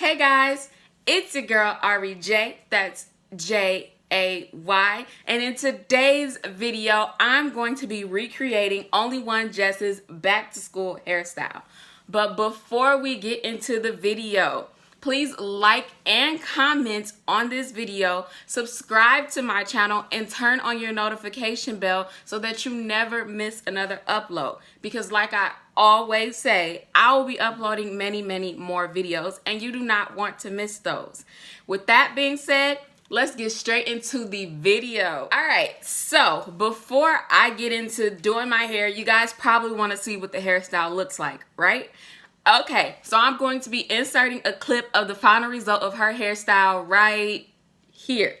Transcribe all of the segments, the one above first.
Hey guys, it's your girl REJ, that's Jay, and in today's video, I'm going to be recreating OnlyOneJess's back to school hairstyle. But before we get into the video, please like and comment on this video, subscribe to my channel, and turn on your notification bell so that you never miss another upload. Because like I always say, I will be uploading many more videos and you do not want to miss those. With that being said, let's get straight into the video. All right, so before I get into doing my hair, you guys probably want to see what the hairstyle looks like, right? Okay, so I'm going to be inserting a clip of the final result of her hairstyle right here.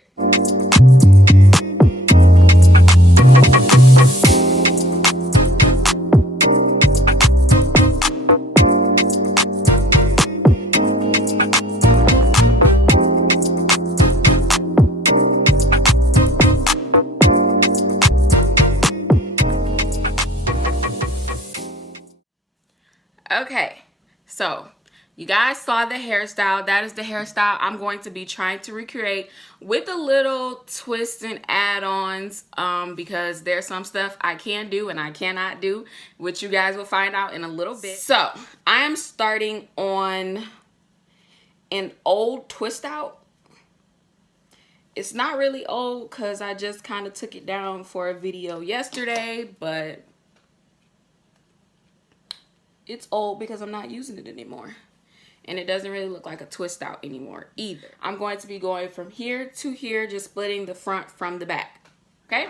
Okay, so you guys saw the hairstyle. That is the hairstyle I'm going to be trying to recreate with a little twist and add-ons because there's some stuff I can do and I cannot do, which you guys will find out in a little bit. So I am starting on an old twist out. It's not really old because I just kind of took it down for a video yesterday, but it's old because I'm not using it anymore. And it doesn't really look like a twist out anymore either. I'm going to be going from here to here, just splitting the front from the back. Okay?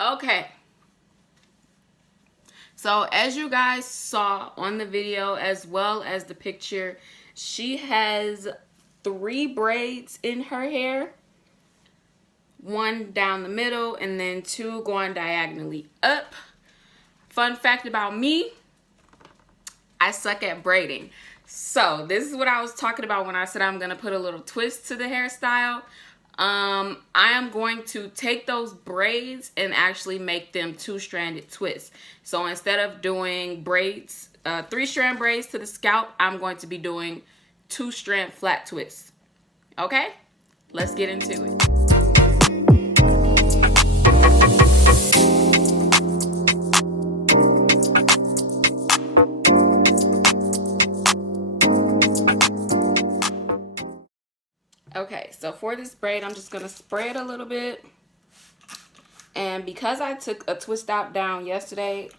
Okay, so as you guys saw on the video as well as the picture, she has 3 braids in her hair, 1 down the middle and then 2 going diagonally up. Fun fact about me, I suck at braiding. So this is what I was talking about when I said I'm gonna put a little twist to the hairstyle. I am going to take those braids and actually make them 2-stranded twists. So instead of doing braids, 3-strand braids to the scalp, I'm going to be doing 2-strand flat twists. Okay, let's get into it. Okay, so for this braid, I'm just going to spray it a little bit. And because I took a twist out down yesterday,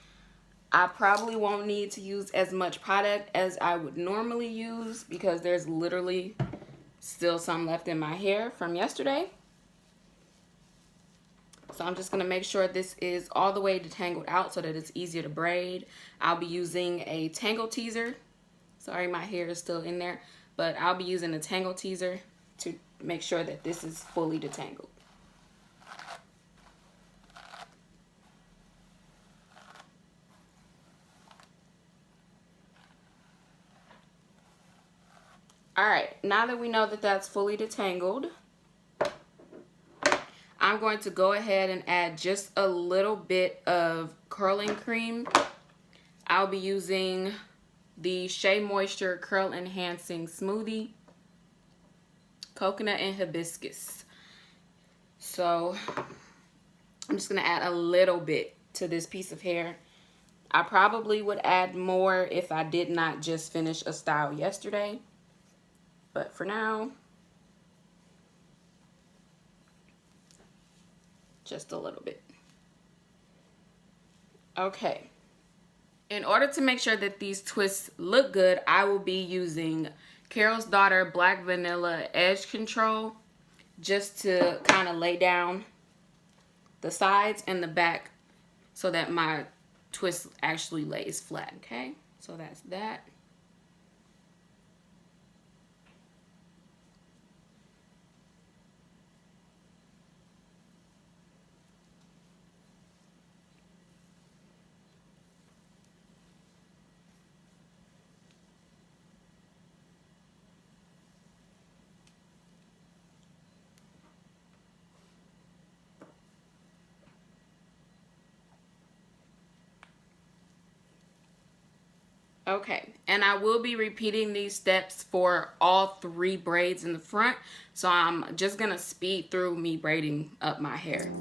I probably won't need to use as much product as I would normally use because there's literally still some left in my hair from yesterday. So I'm just going to make sure this is all the way detangled out so that it's easier to braid. I'll be using a tangle teaser. Sorry, my hair is still in there, but I'll be using a tangle teaser to make sure that this is fully detangled. All right, now that we know that that's fully detangled, I'm going to go ahead and add just a little bit of curling cream. I'll be using the Shea Moisture Curl Enhancing Smoothie, coconut and hibiscus. So I'm just gonna add a little bit to this piece of hair. I probably would add more if I did not just finish a style yesterday, but for now, just a little bit. Okay, in order to make sure that these twists look good, I will be using Carol's Daughter Black Vanilla Edge Control. just to kind of lay down the sides and the back so that my twist actually lays flat, okay? So that's that. Okay, and I will be repeating these steps for all 3 braids in the front. So I'm just gonna speed through me braiding up my hair.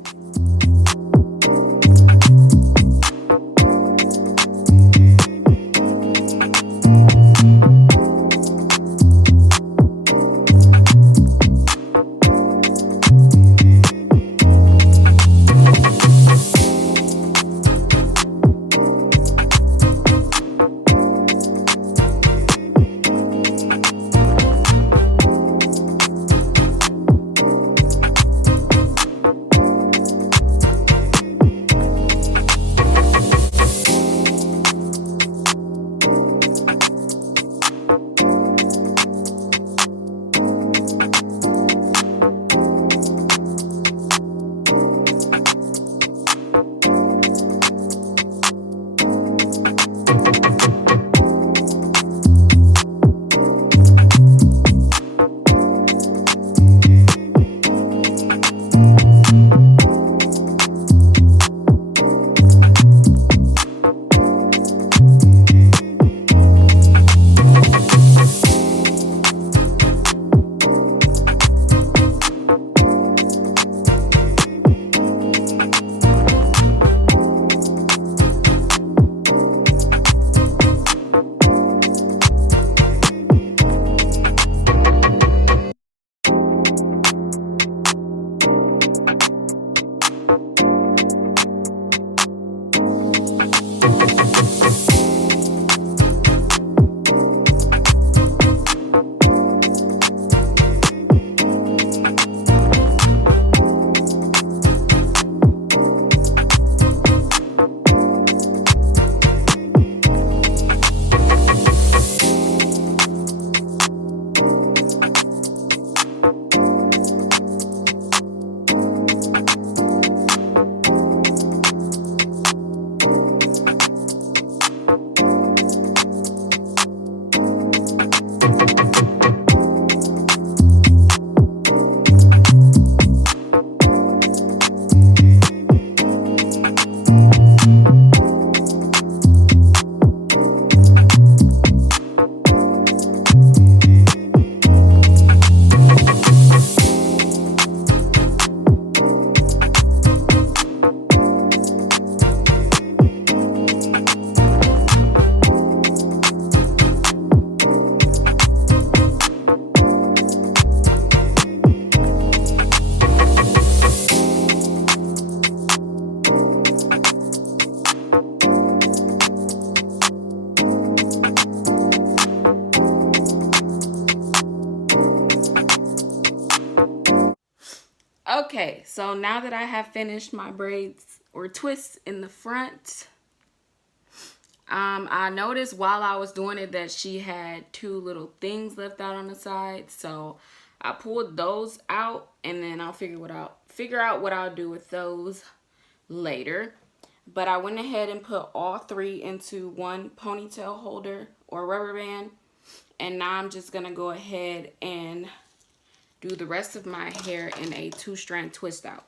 Okay, so now that I have finished my braids or twists in the front, I noticed while I was doing it that she had 2 little things left out on the side. So I pulled those out, and then I'll figure out what I'll do with those later. But I went ahead and put all 3 into one ponytail holder or rubber band. And now I'm just going to go ahead and do the rest of my hair in a 2-strand twist out.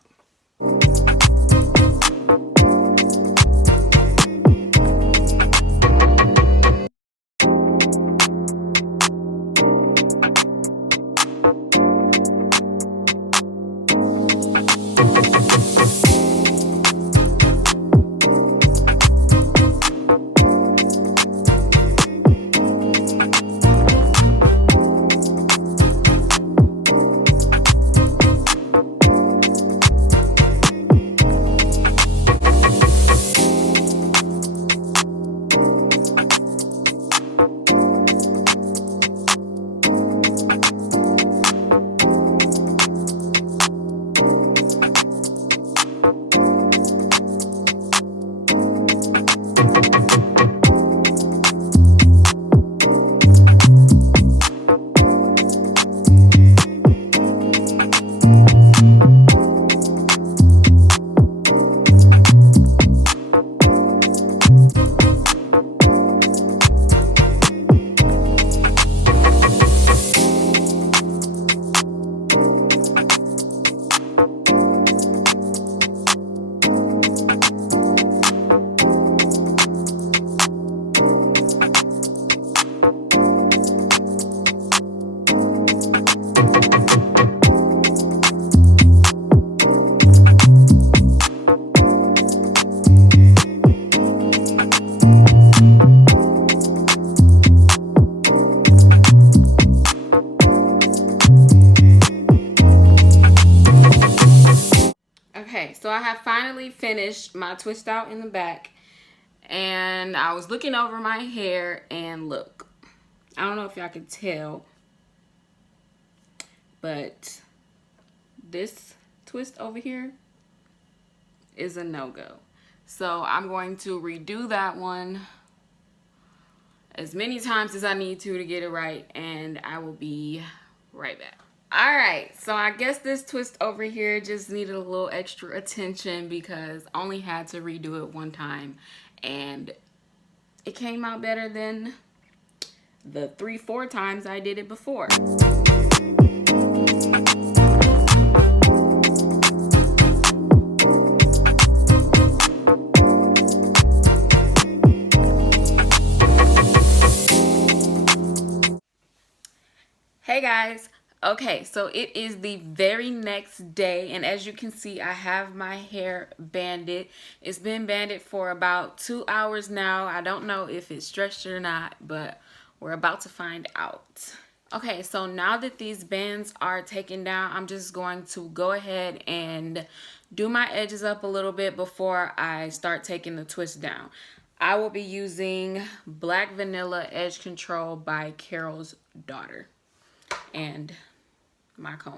Okay, so I have finally finished my twist out in the back, and I was looking over my hair, and look, I don't know if y'all can tell, but this twist over here is a no-go. So I'm going to redo that one as many times as I need to get it right, and I will be right back. Alright, so I guess this twist over here just needed a little extra attention because I only had to redo it one time, and it came out better than the 3-4 times I did it before. Hey guys. Okay, so it is the very next day, and as you can see, I have my hair banded. It's been banded for about 2 hours now. I don't know if it's stretched or not, but we're about to find out. Okay, so now that these bands are taken down, I'm just going to go ahead and do my edges up a little bit before I start taking the twist down. I will be using Black Vanilla Edge Control by Carol's Daughter and my comb.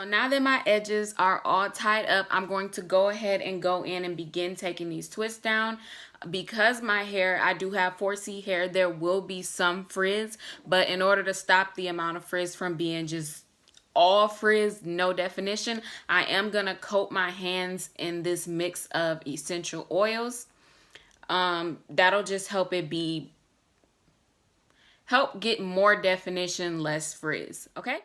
So now that my edges are all tied up, I'm going to go ahead and go in and begin taking these twists down. Because my hair, I do have 4C hair, there will be some frizz, but in order to stop the amount of frizz from being just all frizz, no definition, I am gonna coat my hands in this mix of essential oils. That'll just help get more definition, less frizz, okay?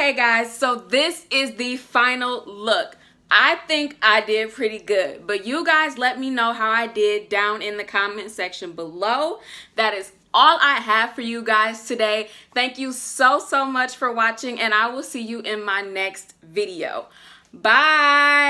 Okay guys, so this is the final look. I think I did pretty good, but you guys let me know how I did down in the comment section below. That is all I have for you guys today. Thank you so much for watching, and I will see you in my next video. Bye.